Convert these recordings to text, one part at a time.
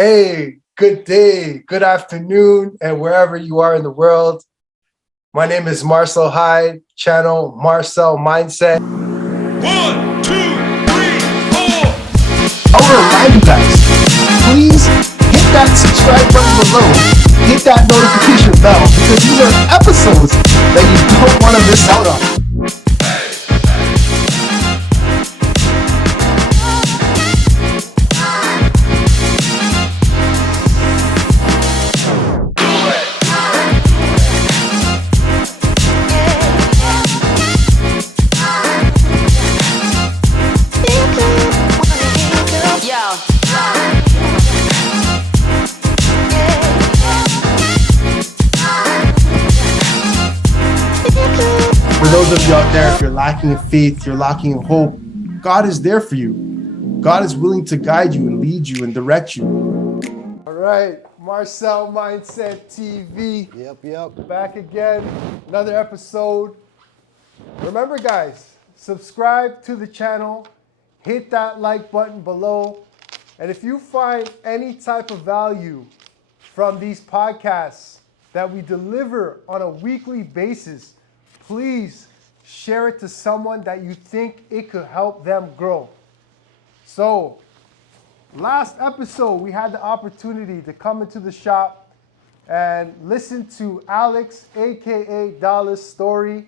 Hey, good day, good afternoon, and wherever you are in the world. My name is Marcel Hyde, channel Marcel Mindset. One, two, three, four. I want to remind you guys, please hit that subscribe button below, hit that notification bell, because these are episodes that you don't want to miss out on. For those of you out there, if you're lacking in faith, you're lacking in hope, God is there for you. God is willing to guide you and lead you and direct you. All right, Marcel Mindset TV. Yep. Back again, another episode. Remember, guys, subscribe to the channel, hit that like button below, and if you find any type of value from these podcasts that we deliver on a weekly basis, please share it to someone that you think it could help them grow. So, last episode, we had the opportunity to come into the shop and listen to Alex, aka Dollaz, story.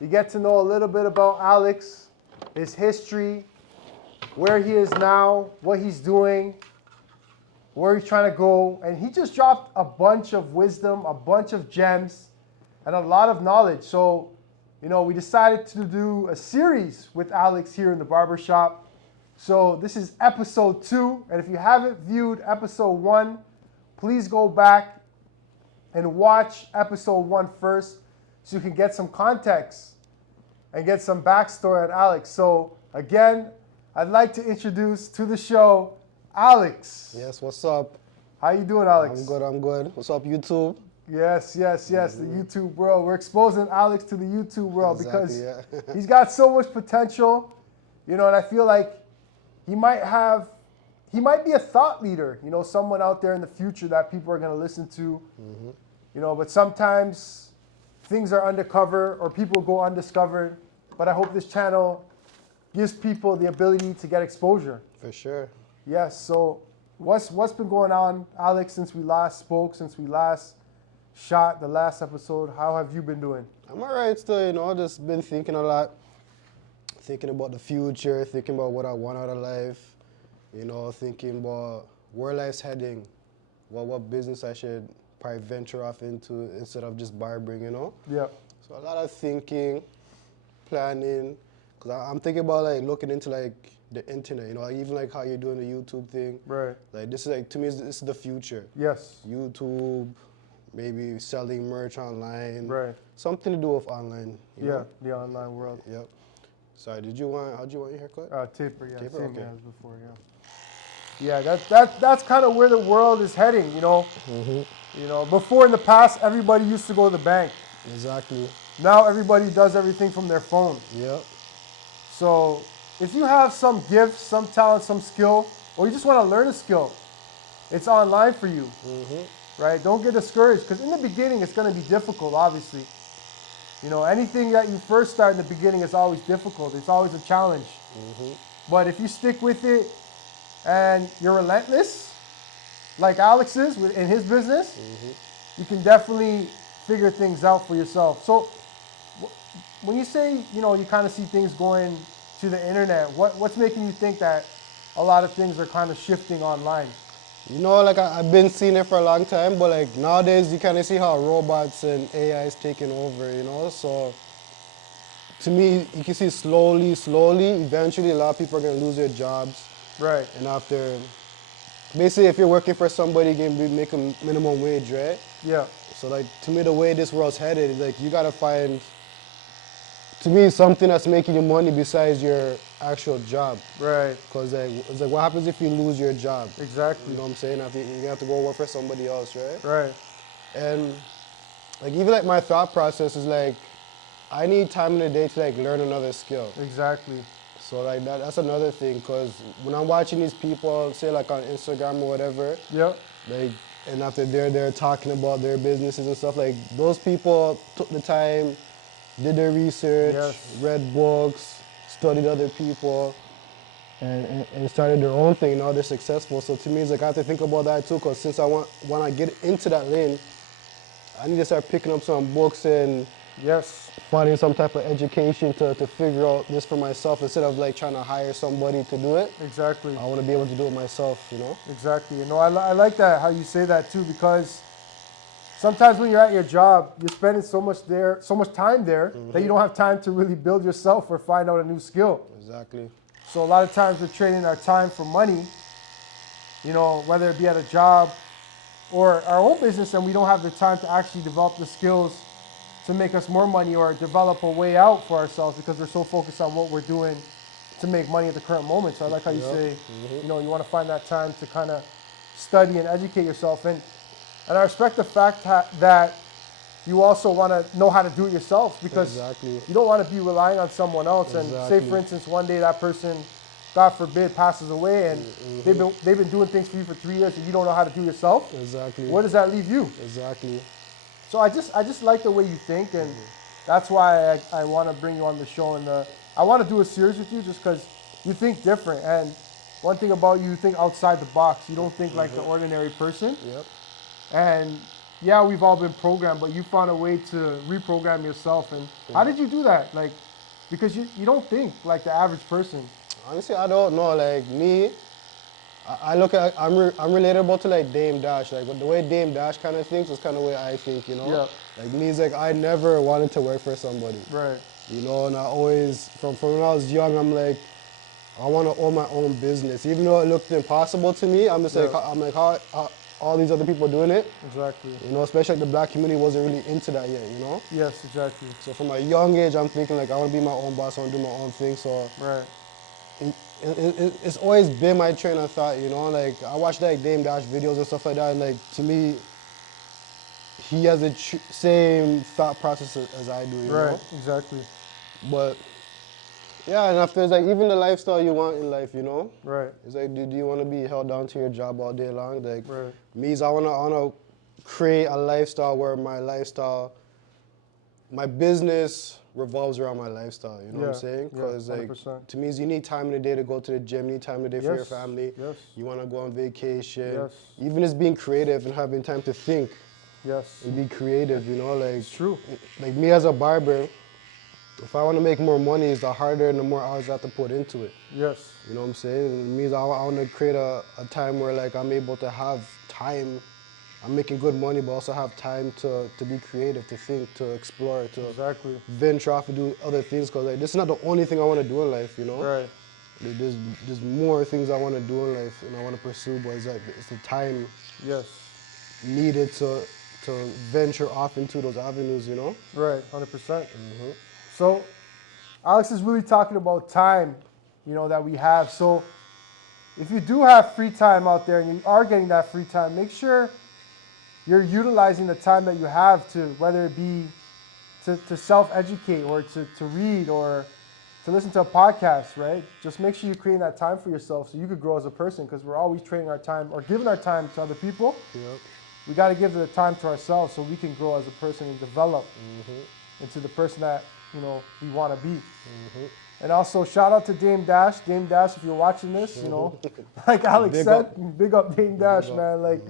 You get to know a little bit about Alex, his history, where he is now, what he's doing, where he's trying to go. And he just dropped a bunch of wisdom, a bunch of gems, and a lot of knowledge. So, we decided to do a series with Alex here in the barbershop. So this is episode 2. And if you haven't viewed episode 1, please go back and watch episode 1 first so you can get some context and get some backstory on Alex. So again, I'd like to introduce to the show, Alex. Yes, what's up? How you doing, Alex? I'm good. What's up, YouTube? Yes, the YouTube world. We're exposing Alex to the YouTube world Exactly, because he's got so much potential, and I feel like he might be a thought leader, someone out there in the future that people are going to listen to, but sometimes things are undercover or people go undiscovered, but I hope this channel gives people the ability to get exposure. For sure. Yes, so what's been going on, Alex, since we last spoke, since we last shot the last episode? How have you been doing? I'm all right still, just been thinking a lot, thinking about the future, thinking about what I want out of life, thinking about where life's heading, what business I should probably venture off into instead of just barbering, Yeah. So a lot of thinking, planning, because I'm thinking about looking into the internet, even how you're doing the YouTube thing. Right. This is to me, this is the future. Yes. YouTube, maybe selling merch online. Right. Something to do with online. You know? The online world. Yep. Sorry, how'd you want your haircut? Taper, yeah. Taper, Same okay. as before, yeah. Yeah, that's kind of where the world is heading, Before in the past, everybody used to go to the bank. Exactly. Now everybody does everything from their phone. Yep. So if you have some gift, some talent, some skill, or you just want to learn a skill, it's online for you, right? Don't get discouraged, because in the beginning, it's going to be difficult, obviously. Anything that you first start in the beginning is always difficult. It's always a challenge. But if you stick with it and you're relentless, like Alex is in his business, you can definitely figure things out for yourself. So when you say, you kind of see things going to the internet, what's making you think that a lot of things are kind of shifting online? I've been seeing it for a long time, but nowadays you kind of see how robots and AI is taking over, So to me, you can see slowly, eventually a lot of people are going to lose their jobs. Right. And after, basically if you're working for somebody, you can make a minimum wage, right? Yeah. So to me, the way this world's headed is you got to find, to me, something that's making you money besides your actual job. Right. Because it's what happens if you lose your job? Exactly. You know what I'm saying? You have to go work for somebody else, right? Right. And even my thought process is I need time in the day to learn another skill. Exactly. So like that's another thing, because when I'm watching these people, say like on Instagram or whatever, Yep. like, and after they're there talking about their businesses and stuff, like those people took the time, did their research, Yes. read books, studied other people, and started their own thing. Now they're successful. So to me, it's like I have to think about that too, because since when I get into that lane, I need to start picking up some books and Yes. finding some type of education to figure out this for myself instead of like trying to hire somebody to do it. Exactly. I want to be able to do it myself, you know? Exactly. You know, I like that, how you say that too, because sometimes when you're at your job, you're spending so much time there that you don't have time to really build yourself or find out a new skill. Exactly. So a lot of times we're trading our time for money, you know, whether it be at a job or our own business, and we don't have the time to actually develop the skills to make us more money or develop a way out for ourselves because we're so focused on what we're doing to make money at the current moment. So I like how you say, you know, you want to find that time to kind of study and educate yourself. And I respect the fact that you also want to know how to do it yourself, because Exactly. you don't want to be relying on someone else. And say, for instance, one day that person, God forbid, passes away, and they've been doing things for you for 3 years and you don't know how to do yourself. Exactly. Where does that leave you? Exactly. So I just like the way you think, and that's why I want to bring you on the show, and I want to do a series with you just because you think different. And one thing about you think outside the box. You don't think like the ordinary person. Yep. And yeah, we've all been programmed, but you found a way to reprogram yourself. And how did you do that? Like, because you don't think like the average person. Honestly, I don't know. Like me, I look at, I'm relatable to like Dame Dash. Like the way Dame Dash kind of thinks is kind of the way I think, you know? Yeah. Like me, it's like I never wanted to work for somebody. Right. You know, and I always, from when I was young, I'm like, I want to own my own business. Even though it looked impossible to me, I'm just like, how all these other people doing it? Exactly. You know, especially like the black community wasn't really into that yet, you know? Yes, exactly. So from a young age, I'm thinking like, I want to be my own boss, I want to do my own thing. So Right. it's always been my train of thought, you know? Like, I watch like Dame Dash videos and stuff like that, and like, to me, he has the same thought process as I do, you know? Right, exactly. But yeah, and after it's like even the lifestyle you want in life, you know? Right. It's like, do you want to be held down to your job all day long? Like, Right. me, I wanna create a lifestyle where my business revolves around my lifestyle. You know what I'm saying? Because like, 100%. to me, you need time in the day to go to the gym. You need time in the day for your Yes, family. yes. You want to go on vacation. Yes. Even just being creative and having time to think Yes. and be creative. You know, like It's true. Like me as a barber, if I want to make more money, it's the harder and the more hours I have to put into it. Yes. You know what I'm saying? It means I want to create a time where like I'm able to have time. I'm making good money, but also have time to be creative, to think, to explore, to Exactly. venture off and do other things. Because like, this is not the only thing I want to do in life, you know? Right. Like, there's more things I want to do in life and I want to pursue, but it's like it's the time Yes. needed to venture off into those avenues, you know? Right. 100%. So, Alex is really talking about time, you know, that we have. So, if you do have free time out there and you are getting that free time, make sure you're utilizing the time that you have to, whether it be to self-educate or to read or to listen to a podcast, right? Just make sure you're creating that time for yourself so you could grow as a person, because we're always trading our time or giving our time to other people. Yep. We got to give the time to ourselves so we can grow as a person and develop into the person that, you know, we want to be. And also, shout out to Dame Dash. Dame Dash, if you're watching this, you know, like Alex said, big up Dame Dash, man. Like,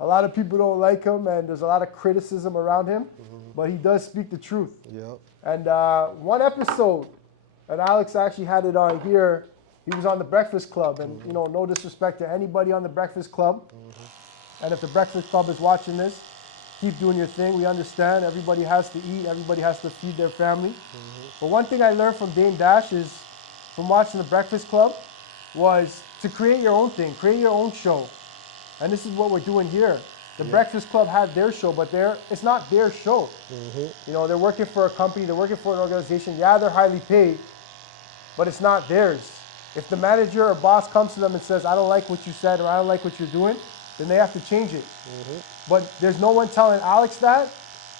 a lot of people don't like him, and there's a lot of criticism around him, but he does speak the truth. Yep. And one episode, and Alex actually had it on here, he was on The Breakfast Club, and, you know, no disrespect to anybody on The Breakfast Club. And if The Breakfast Club is watching this, keep doing your thing. We understand everybody has to eat, everybody has to feed their family. But one thing I learned from Dame Dash is, from watching The Breakfast Club, was to create your own thing, create your own show. And this is what we're doing here. The Breakfast Club had their show, but it's not their show. You know, they're working for a company, they're working for an organization. Yeah, they're highly paid, but it's not theirs. If the manager or boss comes to them and says, I don't like what you said or I don't like what you're doing, then they have to change it. But there's no one telling Alex that,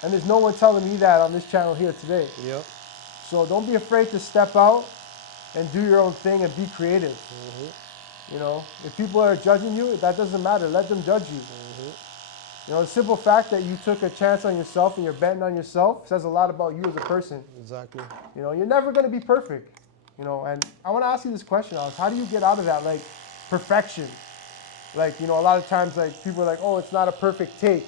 and there's no one telling me that on this channel here today. Yep. So don't be afraid to step out and do your own thing and be creative. You know, if people are judging you, that doesn't matter. Let them judge you. You know, the simple fact that you took a chance on yourself and you're betting on yourself says a lot about you as a person. Exactly. You know, you're never going to be perfect. You know, and I want to ask you this question, Alex. How do you get out of that, like, perfection? Like, you know, a lot of times, like, people are like, oh, it's not a perfect take.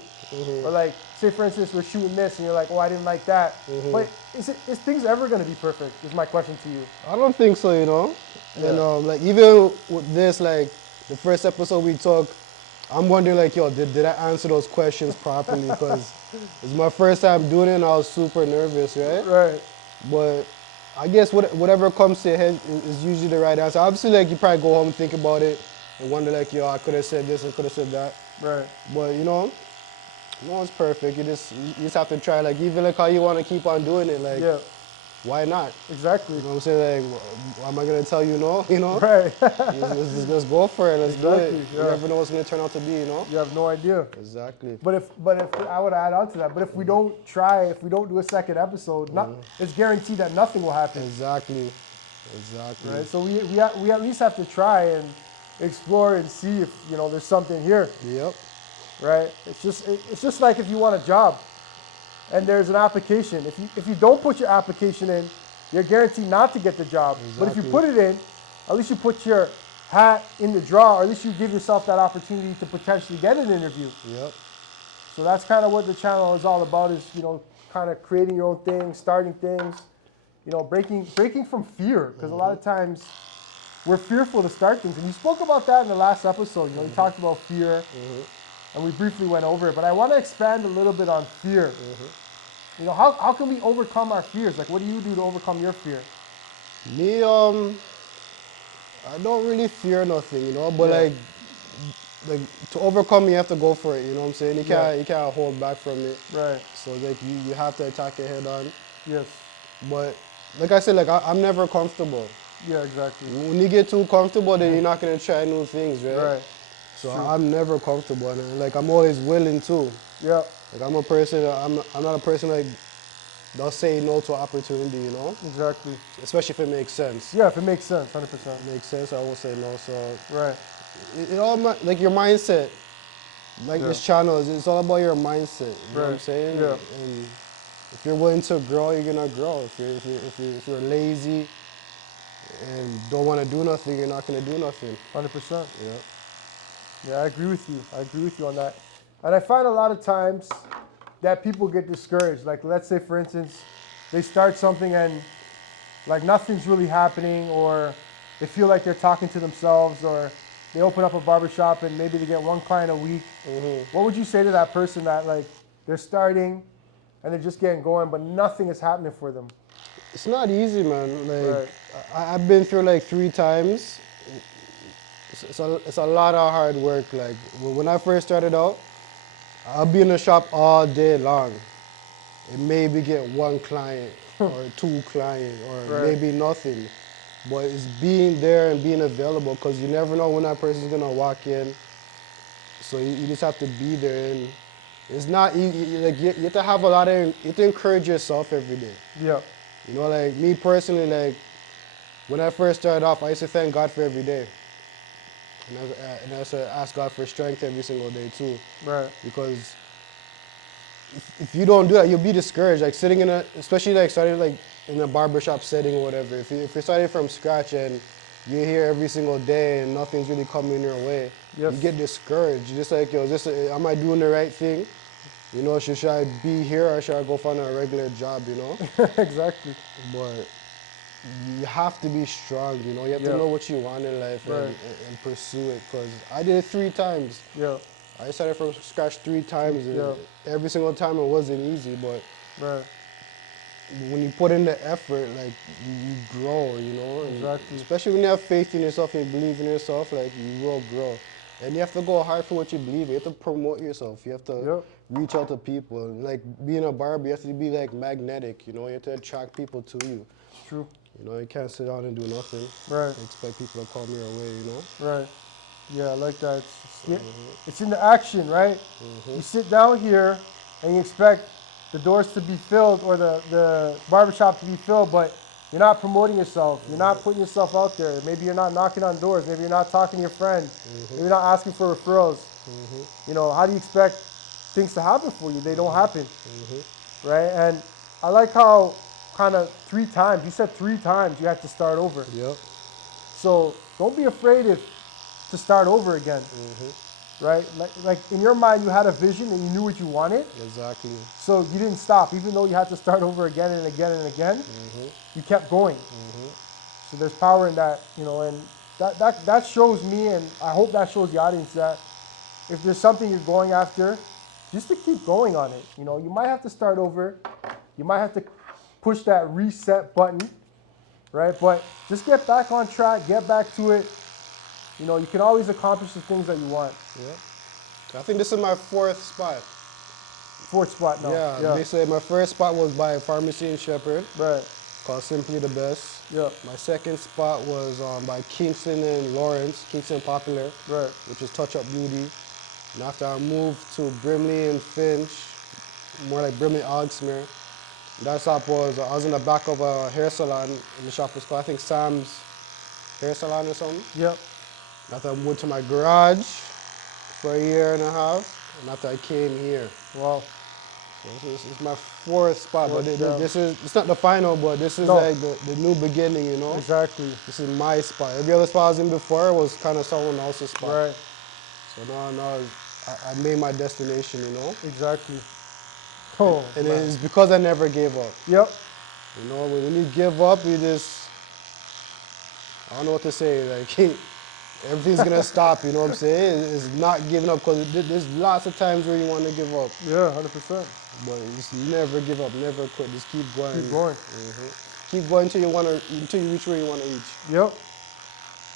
Or like, say for instance, we're shooting this and you're like, oh, I didn't like that. But is things ever going to be perfect, is my question to you. I don't think so, you know. Yeah. And like even with this, like the first episode we took, I'm wondering like, yo, did I answer those questions properly? Because it's my first time doing it and I was super nervous, right? Right. But I guess whatever comes to your head is usually the right answer. Obviously, like you probably go home and think about it and wonder like, yo, I could have said this and could have said that. Right. But you know, no one's perfect. You just have to try. Like even like how you want to keep on doing it. Like, Yeah. why not? Exactly. You know what I'm saying? Like, why am I gonna tell you no? You know? Right. Let's go for it. Let's do Exactly, it. yeah. You never know what's gonna turn out to be. You know? You have no idea. Exactly. But if I would add on to that, but if we don't try, if we don't do a second episode, it's guaranteed that nothing will happen. Exactly. Right? So we at least have to try and explore and see if, you know, there's something here. Yep. Right? It's just like if you want a job and there's an application. If you don't put your application in, you're guaranteed not to get the job. But if you put it in, at least you put your hat in the draw, or at least you give yourself that opportunity to potentially get an interview. Yep. So that's kind of what the channel is all about, is, you know, kind of creating your own thing, starting things, you know, breaking from fear. Because a lot of times we're fearful to start things. And you spoke about that in the last episode. You know, you talked about fear, and we briefly went over it. But I want to expand a little bit on fear. You know, how can we overcome our fears? Like, what do you do to overcome your fear? Me, I don't really fear nothing, you know, but like to overcome, you have to go for it. You know what I'm saying? You can't hold back from it. Right. So like you have to attack it head on. Yes. But like I said, like I'm never comfortable. Yeah, exactly. When you get too comfortable, then you're not gonna try new things, right? Right. So I'm never comfortable, and like I'm always willing to. Yeah. Like I'm a person. I'm not a person like they'll say no to opportunity, you know. Exactly. Especially if it makes sense. Yeah, if it makes sense, 100%. If it makes sense, I will say no. So Right. it all like your mindset. Like this channel it's all about your mindset. You know what I'm saying? Yeah. And if you're willing to grow, you're gonna grow. If you're lazy and don't want to do nothing, you're not gonna do nothing. 100%. Yeah. Yeah, I agree with you. I agree with you on that. And I find a lot of times that people get discouraged. Like, let's say, for instance, they start something and, like, nothing's really happening, or they feel like they're talking to themselves, or they open up a barbershop and maybe they get one client a week. What would you say to that person that, like, they're starting and they're just getting going, but nothing is happening for them? It's not easy, man. Like I've been through like 3 times. It's a lot of hard work. Like when I first started out, I'll be in the shop all day long and maybe get 1 client or 2 clients or maybe nothing. But it's being there and being available, because you never know when that person's gonna walk in. So you just have to be there, and it's not easy. Like you have to have a lot of, you have to encourage yourself every day. Yeah. You know, like me personally, like when I first started off, I used to thank God for every day. And I used to ask God for strength every single day too. Right. Because if you don't do that, you'll be discouraged. Like sitting in especially like starting like in a barbershop setting or whatever. If you're starting from scratch and you're here every single day and nothing's really coming your way, you get discouraged. You're just like, yo, am I doing the right thing? You know, should I be here or should I go find a regular job, you know? Exactly. But you have to be strong, you know? You have to know what you want in life and pursue it. Because I did it 3 times. Yeah. I started from scratch 3 times. And every single time it wasn't easy, but when you put in the effort, like, you grow, you know? Exactly. Especially when you have faith in yourself and you believe in yourself, like, you will grow. And you have to go hard for what you believe in. You have to promote yourself. You have to reach out to people. Like, being a barber, you have to be, like, magnetic, you know? You have to attract people to you. It's true. You know, you can't sit down and do nothing. Right. And expect people to come your way, you know? Right. Yeah, I like that. It's in the action, right? You sit down here and you expect the doors to be filled or the barbershop to be filled, but You're not promoting yourself. You're not putting yourself out there. Maybe you're not knocking on doors. Maybe you're not talking to your friends. Maybe you're not asking for referrals. You know, how do you expect things to happen for you? They don't happen, right? And I like how kind of 3 times, you said 3 times you had to start over. Yep. So don't be afraid to start over again, right? Like in your mind, you had a vision and you knew what you wanted. Exactly. So you didn't stop, even though you had to start over again and again and again. You kept going. So there's power in that, you know, and that shows me, and I hope that shows the audience that if there's something you're going after, just to keep going on it. You know, you might have to start over. You might have to push that reset button, right? But just get back on track, get back to it. You know, you can always accomplish the things that you want. Yeah. I think this is my 4th spot. 4th spot now. Yeah. They say my first spot was by a pharmacy in Shepherd. Right. Called Simply the Best. Yeah. My 2nd spot was by Kingston and Lawrence, Kingston Popular, Right. which is Touch Up Beauty. And after I moved to Brimley and Finch, more like Brimley Ogsmere, that shop was, I was in the back of a hair salon, and the shop was called, I think, Sam's Hair Salon or something. Yep. After I moved to my garage for a year and a half, and after I came here. Wow. So this is my 4th spot, but Yeah. this is, it's not the final, but this is No. like the new beginning, you know? Exactly. This is my spot. Every other spot I was in before was kind of someone else's spot. Right. So now I made my destination, you know? Exactly. Oh, And man. it's because I never gave up. Yep. You know, when you give up, you just, I don't know what to say, like, everything's gonna stop, you know what I'm saying? It's not giving up, because there's lots of times where you want to give up. Yeah, 100%. But just never give up, never quit, just keep going. Keep going. Keep going until you reach where you want to reach. Yep.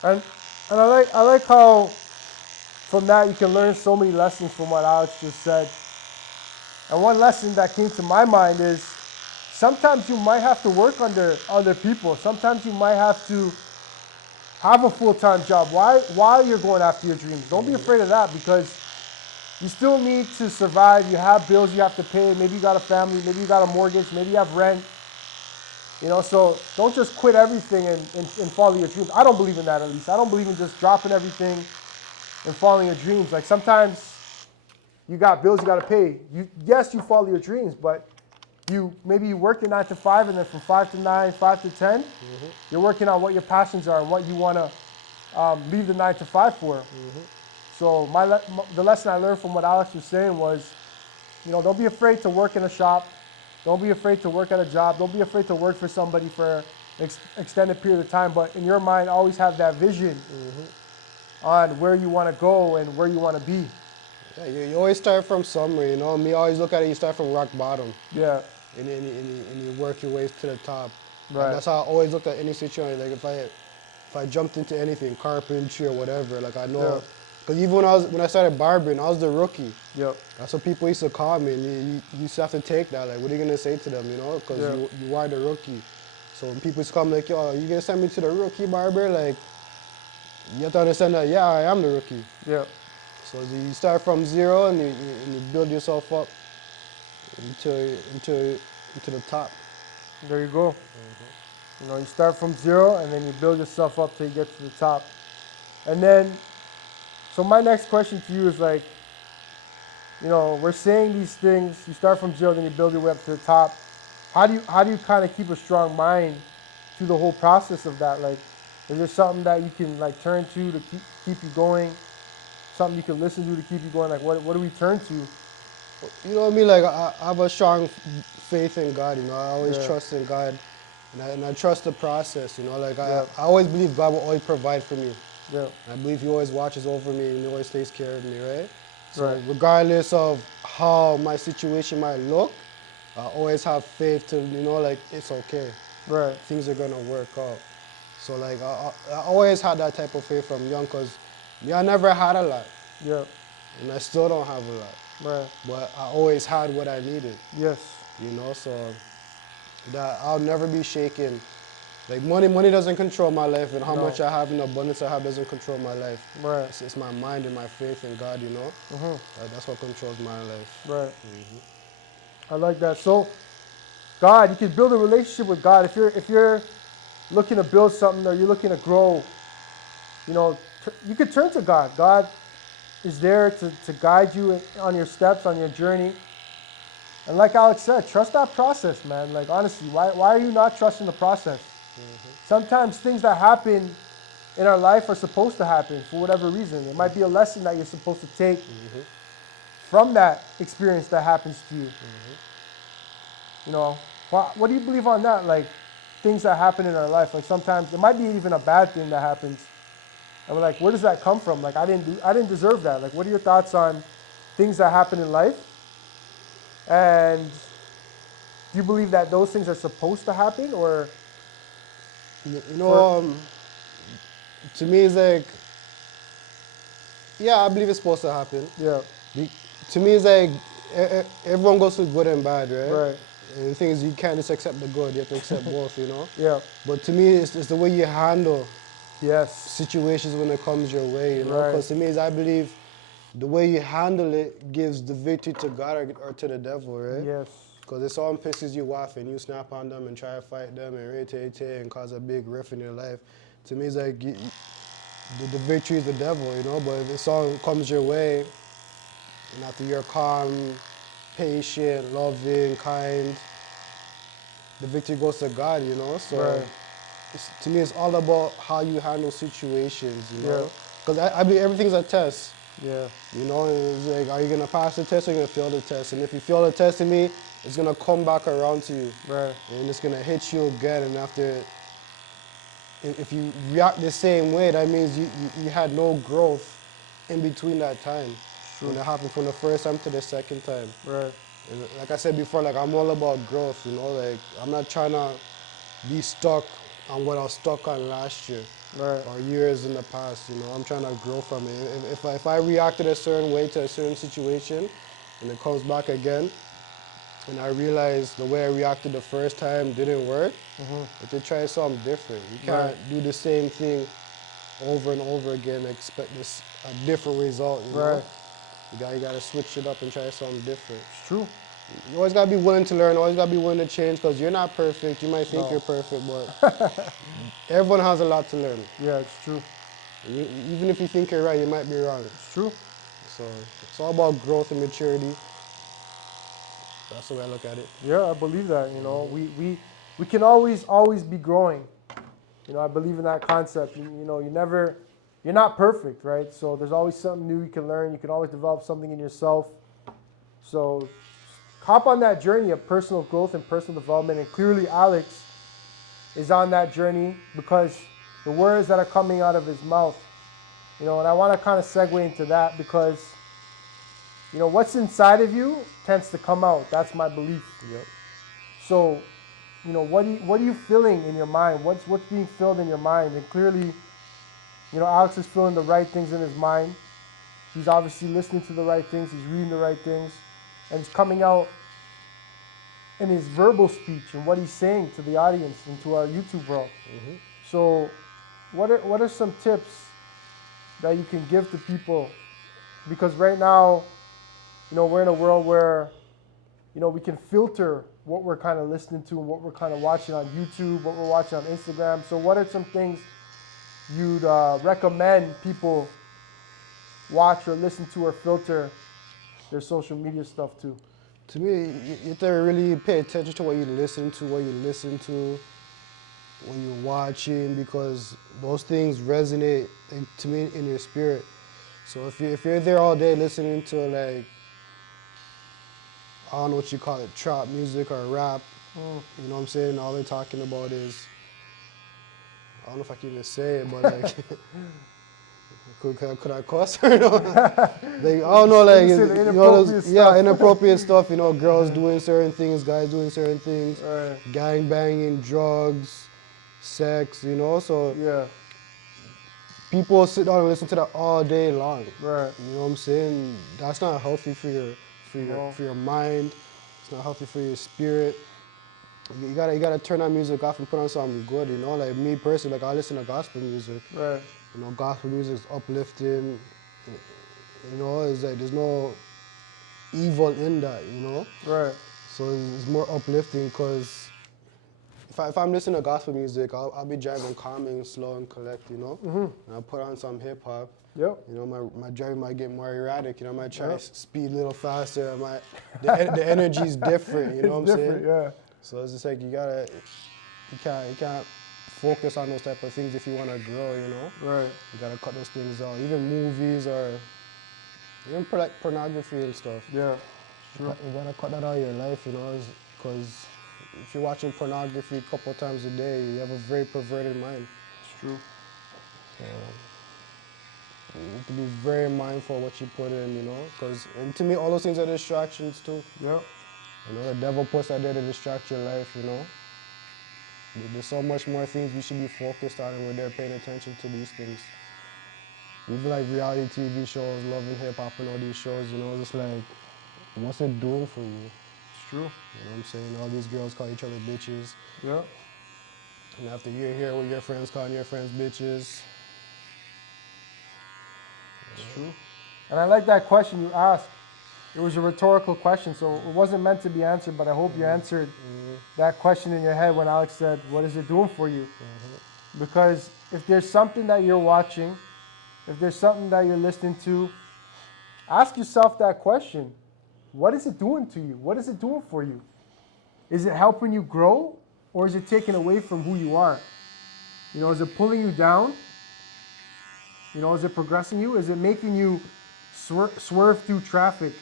And I like how from that you can learn so many lessons from what Alex just said. And one lesson that came to my mind is sometimes you might have to work under other people. Sometimes you might have to have a full-time job while you're going after your dreams. Don't be afraid of that, because you still need to survive. You have bills you have to pay. Maybe you got a family. Maybe you got a mortgage. Maybe you have rent. You know, so don't just quit everything and follow your dreams. I don't believe in that, at least. I don't believe in just dropping everything and following your dreams. Like sometimes you got bills you got to pay. Yes, you follow your dreams, but maybe you work your 9 to 5, and then from 5 to 9, 5 to 10, you're working on what your passions are and what you want to leave the 9 to 5 for. So the lesson I learned from what Alex was saying was, you know, don't be afraid to work in a shop. Don't be afraid to work at a job. Don't be afraid to work for somebody for an extended period of time. But in your mind, always have that vision on where you want to go and where you want to be. Yeah, you always start from somewhere, you know? Me, I always look at it, you start from rock bottom. Yeah. And you work your way to the top. Right. And that's how I always look at any situation. Like if I jumped into anything, carpentry or whatever, like I know. Because even when I started barbering, I was the rookie. Yep. That's what people used to call me, and you used to have to take that. Like, what are you gonna say to them, you know? Because you are the rookie. So when people used to come like, yo, you gonna send me to the rookie barber? Like, you have to understand that, yeah, I am the rookie. Yeah. So you start from zero and you build yourself up into the top. There you go. You know, you start from zero and then you build yourself up till you get to the top. And then, so my next question to you is like, you know, we're saying these things, you start from zero, then you build your way up to the top. How do you kind of keep a strong mind through the whole process of that? Like, is there something that you can like turn to keep you going? Something you can listen to keep you going? Like, what do we turn to? You know what I mean? Like, I have a strong faith in God, you know. I always trust in God, and I trust the process, you know. Like, I always believe God will always provide for me. Yeah. I believe He always watches over me and He always takes care of me, right? So regardless of how my situation might look, I always have faith to, you know, like, it's okay. Right. Things are going to work out. So, like, I always had that type of faith from young, because I never had a lot. Yeah. And I still don't have a lot. Right. But I always had what I needed. Yes. You know, so that I'll never be shaken. Like, money doesn't control my life, and how much I have and the abundance I have doesn't control my life. Right. It's my mind and my faith in God, you know? That's what controls my life. Right. I like that. So, God, you can build a relationship with God. If you're looking to build something or you're looking to grow, you could turn to God. God is there to guide you on your steps, on your journey. And like Alex said, trust that process, man. Like, honestly, why are you not trusting the process? Sometimes things that happen in our life are supposed to happen for whatever reason. It might be a lesson that you're supposed to take from that experience that happens to you. What do you believe on that? Like, things that happen in our life. Like, sometimes it might be even a bad thing that happens. And we're like, where does that come from? Like, I didn't deserve that. Like, what are your thoughts on things that happen in life? And do you believe that those things are supposed to happen, or? To me, it's like, yeah, I believe it's supposed to happen. Yeah. To me, it's like everyone goes through good and bad, right? Right. And the thing is, you can't just accept the good; you have to accept both, Yeah. But to me, it's the way you handle Yes. situations when it comes your way, Right. Because to me, I believe the way you handle it gives the victory to God or to the devil, right? Yes. Because if someone pisses you off and you snap on them and try to fight them and and cause a big rift in your life, to me, it's like the victory is the devil, But if someone comes your way, and after you're calm, patient, loving, kind, the victory goes to God, So Right. to me, it's all about how you handle situations, Yeah. Because I believe everything's a test. Yeah. It's like, are you going to pass the test or are you going to fail the test? And if you fail the test to me, it's going to come back around to you. Right. And it's going to hit you again. And if you react the same way, that means you had no growth in between that time. When it happened from the first time to the second time. Right. And like I said before, like I'm all about growth, Like I'm not trying to be stuck on what I was stuck on last year. Right. Or years in the past, I'm trying to grow from it. If I reacted a certain way to a certain situation and it comes back again, and I realize the way I reacted the first time didn't work, I should try something different. You can't do the same thing over and over again and expect a different result, Right. You gotta switch it up and try something different. It's true. You always gotta be willing to learn, always gotta be willing to change, because you're not perfect. You might think No. you're perfect, but everyone has a lot to learn. Yeah, it's true. Even if you think you're right, you might be wrong. It's true. So it's all about growth and maturity. That's the way I look at it. Yeah, I believe that. We can always be growing. I believe in that concept. You're not perfect, right? So there's always something new you can learn. You can always develop something in yourself. So hop on that journey of personal growth and personal development. And clearly Alex is on that journey because the words that are coming out of his mouth, and I want to kind of segue into that because, what's inside of you tends to come out. That's my belief. Yep. So, what are you feeling in your mind? What's being filled in your mind? And clearly, Alex is feeling the right things in his mind. He's obviously listening to the right things. He's reading the right things. And it's coming out in his verbal speech and what he's saying to the audience and to our YouTube world. So what are some tips that you can give to people? Because right now, we're in a world where, we can filter what we're kind of listening to and what we're kind of watching on YouTube, what we're watching on Instagram. So what are some things you'd recommend people watch or listen to or filter their social media stuff to? To me, you have to really pay attention to what you listen to, when you're watching, because those things resonate to me in your spirit. So if you're there all day listening to, like, I don't know what you call it, trap music or rap, you know what I'm saying? All they're talking about is, I don't know if I can even say it, but like, could I cuss or no? Like, I don't know, like, inappropriate stuff, girls doing certain things, guys doing certain things, gang banging, drugs, sex, so Yeah. people sit down and listen to that all day long. Right. You know what I'm saying? That's not healthy for your mind. It's not healthy for your spirit. You gotta turn that music off and put on something good. Like me personally, like I listen to gospel music. Right. Gospel music is uplifting. It's like there's no evil in that. Right. So it's more uplifting because if I'm listening to gospel music, I'll be driving calming, slow and collect, you know? And I'll put on some hip hop. Yep. You know, my driving might get more erratic, you know, I might try to speed a little faster. The energy's different, you know It's what I'm different, saying? yeah. So it's just like you can't focus on those type of things if you want to grow, you know? Right. You gotta cut those things out. Even movies or even like pornography and stuff. Yeah. You gotta cut that out of your life, you know, because if you're watching pornography a couple times a day, you have a very perverted mind. It's true. So you have to be very mindful of what you put in, you know, because to me, all those things are distractions too. Yep. You know, the devil puts that there to distract your life, you know. There's so much more things we should be focused on, and we're there paying attention to these things. Even like reality TV shows, Love and Hip Hop and all these shows, you know, it's just like, what's it doing for you? It's true. You know what I'm saying? All these girls call each other bitches. Yep. And after you're here with your friends calling your friends bitches. It's true. And I like that question you asked. It was a rhetorical question, so it wasn't meant to be answered, but I hope you answered that question in your head when Alex said, what is it doing for you? Because if there's something that you're watching, if there's something that you're listening to, ask yourself that question. What is it doing to you? What is it doing for you? Is it helping you grow, or is it taking away from who you are? You know, is it pulling you down? You know, is it progressing you? Is it making you swerve through traffic?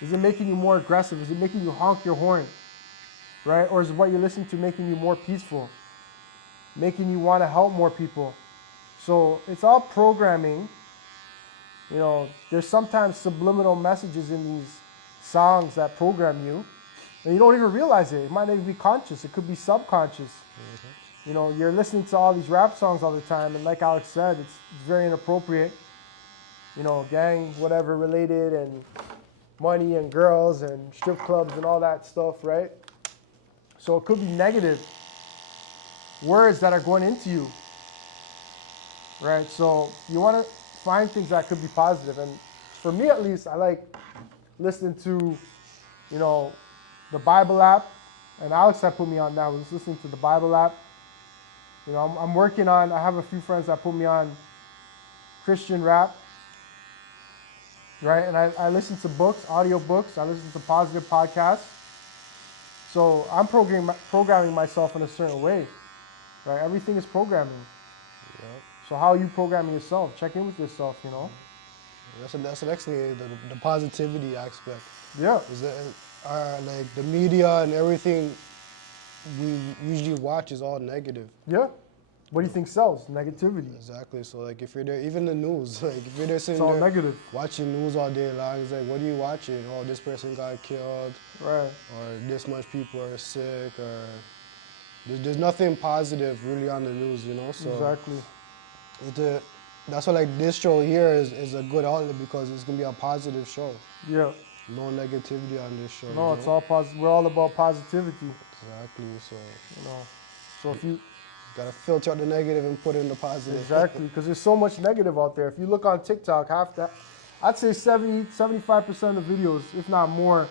Is it making you more aggressive? Is it making you honk your horn? Right? Or is what you're listening to making you more peaceful? Making you want to help more people? So it's all programming. You know, there's sometimes subliminal messages in these songs that program you, and you don't even realize it. It might not even be conscious. It could be subconscious. You know, you're listening to all these rap songs all the time, and like Alex said, it's very inappropriate. You know, gang, whatever related, and money and girls and strip clubs and all that stuff, right? So it could be negative words that are going into you, right? So you want to find things that could be positive. And for me, at least, I like listening to, you know, the Bible app. And Alex had put me on that. I was listening to the Bible app. You know, I'm working on, I have a few friends that put me on Christian rap, right? And I listen to books, audio books. I listen to positive podcasts. So I'm programming myself in a certain way, right? Everything is programming. Yep. So how are you programming yourself? Check in with yourself, you know? That's the next thing, the positivity aspect. Yeah. Is that, like the media and everything we usually watch is all negative. Yeah. What do you think sells? Negativity. Exactly. So like if you're there, even the news, like if you're there It's sitting all there negative. watching news all day long, it's like, what are you watching? Oh, this person got killed, Right. or this much people are sick, or there's nothing positive really on the news, you know. So Exactly. that's why like this show here is a good outlet, because it's gonna be a positive show. Yeah. No negativity on this show. No, you it's know? all positive. We're all about positivity, Exactly. So you know. So if you, gotta filter out the negative and put in the positive. exactly, because there's so much negative out there. If you look on TikTok, I'd say 75% of the videos, if not more,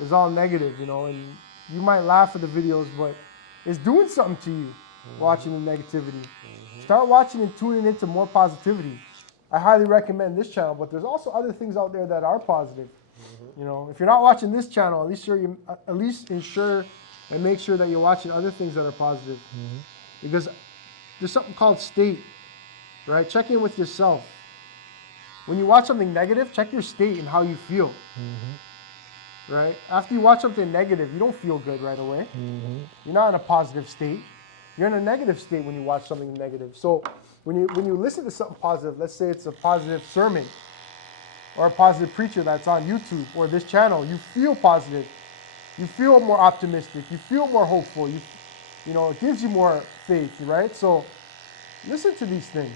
is all negative, you know. And you might laugh at the videos, but it's doing something to you watching the negativity. Start watching and tuning into more positivity. I highly recommend this channel, but there's also other things out there that are positive. You know, if you're not watching this channel, at least ensure and make sure that you're watching other things that are positive. Because there's something called state, right? Check in with yourself. When you watch something negative, check your state and how you feel. Right? After you watch something negative, you don't feel good right away. You're not in a positive state. You're in a negative state when you watch something negative. So when you listen to something positive, let's say it's a positive sermon or a positive preacher that's on YouTube or this channel, you feel positive. You feel more optimistic. You feel more hopeful. You know, it gives you more faith, right? So listen to these things.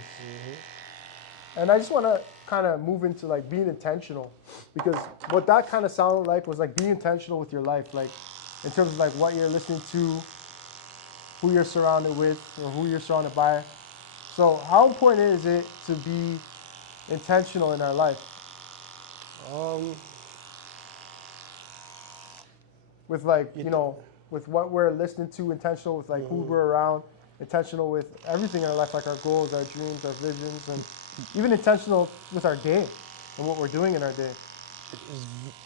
And I just want to kind of move into like being intentional, because what that kind of sounded like was like being intentional with your life, like in terms of like what you're listening to, who you're surrounded with, or who you're surrounded by. So how important is it to be intentional in our life? With like, you know, with what we're listening to, intentional with like who we're around, intentional with everything in our life, like our goals, our dreams, our visions, and even intentional with our day and what we're doing in our day.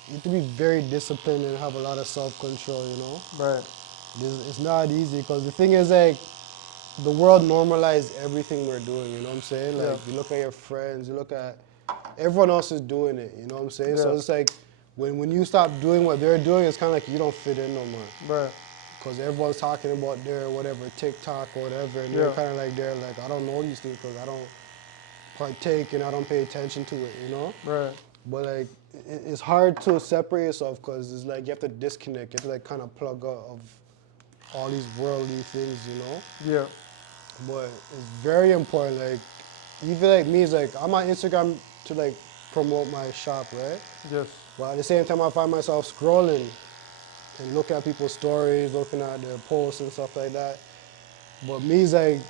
You have to be very disciplined and have a lot of self-control, you know? Right. It's not easy because the thing is like, the world normalized everything we're doing, you know what I'm saying? Like, Yeah. you look at your friends, you look at, everyone else is doing it, you know what I'm saying? So Yeah. it's like, when you stop doing what they're doing, it's kind of like you don't fit in no more. Right. Because everyone's talking about their whatever, TikTok or whatever, and they're kind of like, I don't know these things because I don't partake and I don't pay attention to it, you know? Right. But like, it's hard to separate yourself because it's like you have to disconnect, you have to like kind of plug out of all these worldly things, you know? Yeah. But it's very important, like, even like me, it's like, I'm on Instagram to like promote my shop, right? Yes. But at the same time, I find myself scrolling and looking at people's stories, looking at their posts and stuff like that. But me, it's like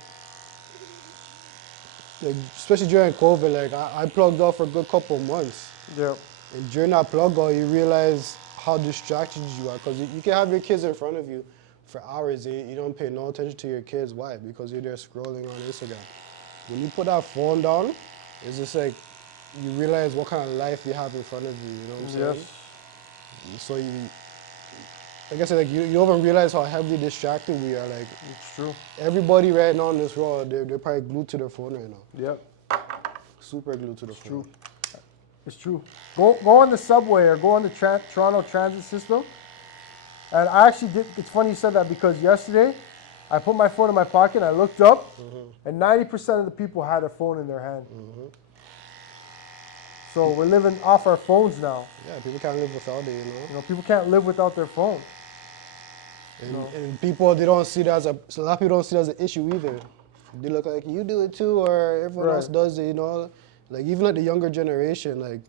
especially during COVID, like I plugged off for a good couple months. Yeah. And during that plug out, you realize how distracted you are. Because you can have your kids in front of you for hours and you don't pay no attention to your kids. Why? Because you're there scrolling on Instagram. When you put that phone down, it's just like you realize what kind of life you have in front of you, you know what I'm saying? Yes. So like I said, like you don't even realize how heavily distracted we are. Like, It's true. everybody right now in this world, they're probably glued to their phone right now. Yep. Super glued to the phone. True. It's true. Go on the subway or go on the Toronto transit system. And I actually did, it's funny you said that because yesterday I put my phone in my pocket and I looked up and 90% of the people had a phone in their hand. So we're living off our phones now. Yeah, people can't live without it, you know? You know, people can't live without their phone. And people, they don't see that as so a lot of people don't see that as an issue either. They look like you do it too, or everyone else does it, you know? Like, even like the younger generation, like,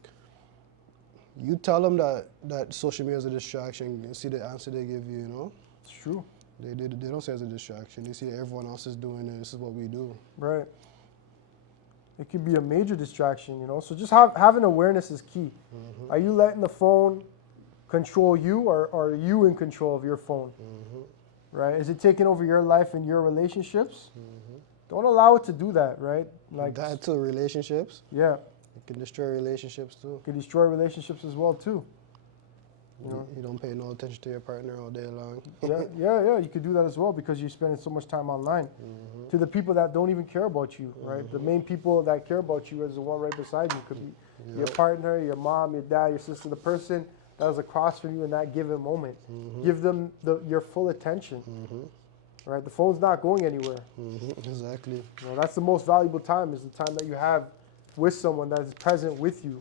you tell them that social media is a distraction and see the answer they give you, you know? It's true. They don't say it's a distraction. They see that everyone else is doing it. This is what we do. Right. It could be a major distraction, you know? So just having awareness is key. Are you letting the phone control you, or are you in control of your phone? Right? Is it taking over your life and your relationships? Don't allow it to do that, right? Like That too, relationships. Yeah. It can destroy relationships too. It can destroy relationships as well too. You don't pay no attention to your partner all day long. Yeah. You could do that as well because you're spending so much time online. To the people that don't even care about you, right? The main people that care about you is the one right beside you. Could be your partner, your mom, your dad, your sister, the person that was across from you in that given moment. Give them your full attention. Right? The phone's not going anywhere. Exactly. You know, that's the most valuable time, is the time that you have with someone that is present with you.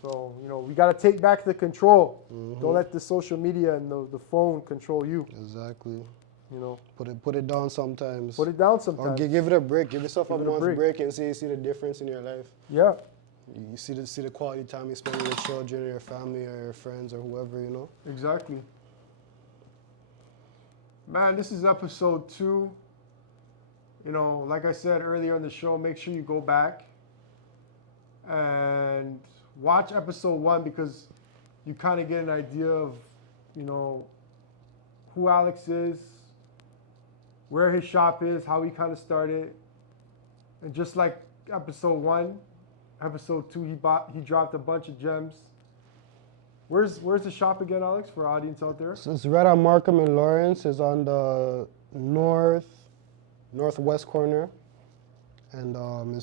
So, you know, we got to take back the control. Don't let the social media and the phone control you. Exactly. You know, Put it down sometimes. put it down sometimes. Or give it a break. Give yourself a Give it a month break. break and see the difference in your life. Yeah, You see the quality time you spend with your children, or your family, or your friends, or whoever, you know. exactly. Man, this is episode 2. You know, like I said earlier in the show, make sure you go back and watch episode 1 because you kind of get an idea of, you know, who Alex is, where his shop is, how he kind of started. And just like episode 1, episode 2, he dropped a bunch of gems. Where's the shop again, Alex, for our audience out there? So it's right on Markham and Lawrence. It's on the northwest corner. And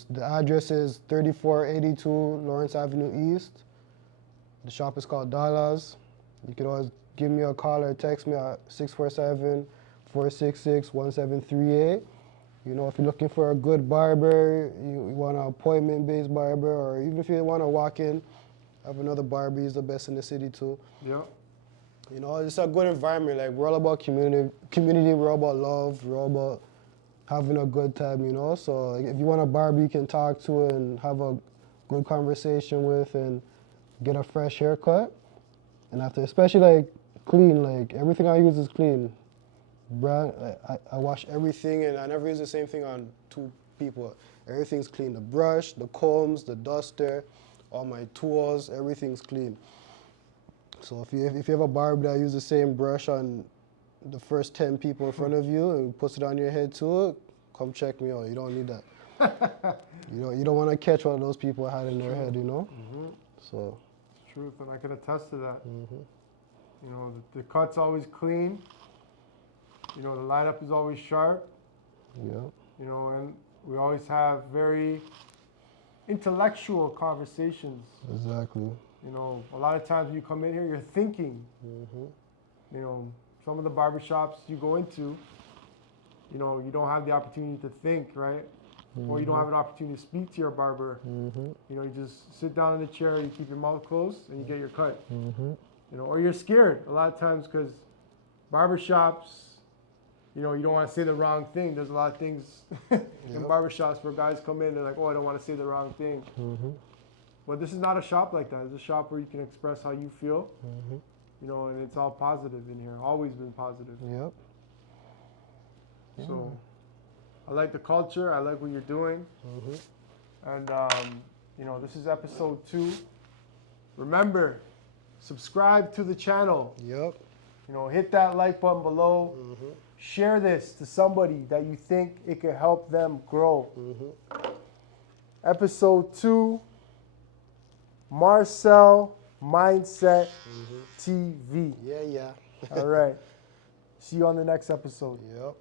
the address is 3482 Lawrence Avenue East. The shop is called Dollaz. You can always give me a call or text me at 647-466-1738. You know, if you're looking for a good barber, you want an appointment-based barber, or even if you want to walk in, I have another barber. He's the best in the city too. Yeah. You know, it's a good environment. Like, we're all about community. We're all about love. We're all about having a good time, you know? So like, if you want a barber you can talk to and have a good conversation with and get a fresh haircut. And after, especially like clean, like everything I use is clean. Brand, I wash everything and I never use the same thing on 2 people. Everything's clean. The brush, the combs, the duster, all my tools, everything's clean. So if you have a barber that uses the same brush on the first 10 people in front of you and puts it on your head too, come check me out. You don't need that. You don't want to catch what those people had in their head, you know? So. It's truth, and I can attest to that. You know, the cut's always clean. You know, the lineup is always sharp. Yeah. You know, and we always have very intellectual conversations. Exactly. You know, a lot of times when you come in here, you're thinking. You know, some of the barbershops you go into, you know, you don't have the opportunity to think, right? Or you don't have an opportunity to speak to your barber. You know, you just sit down in the chair, you keep your mouth closed, and you get your cut. You know, or you're scared a lot of times because barbershops, you know, you don't want to say the wrong thing. There's a lot of things in barbershops where guys come in, they're like, oh, I don't want to say the wrong thing. But this is not a shop like that. It's a shop where you can express how you feel. You know, and it's all positive in here. Always been positive. Yep. So I like the culture. I like what you're doing. And, you know, this is episode 2. Remember, subscribe to the channel. Yep. You know, hit that like button below. Share this to somebody that you think it could help them grow. Episode 2, Marcel Mindset TV. Yeah. All right. See you on the next episode. Yep.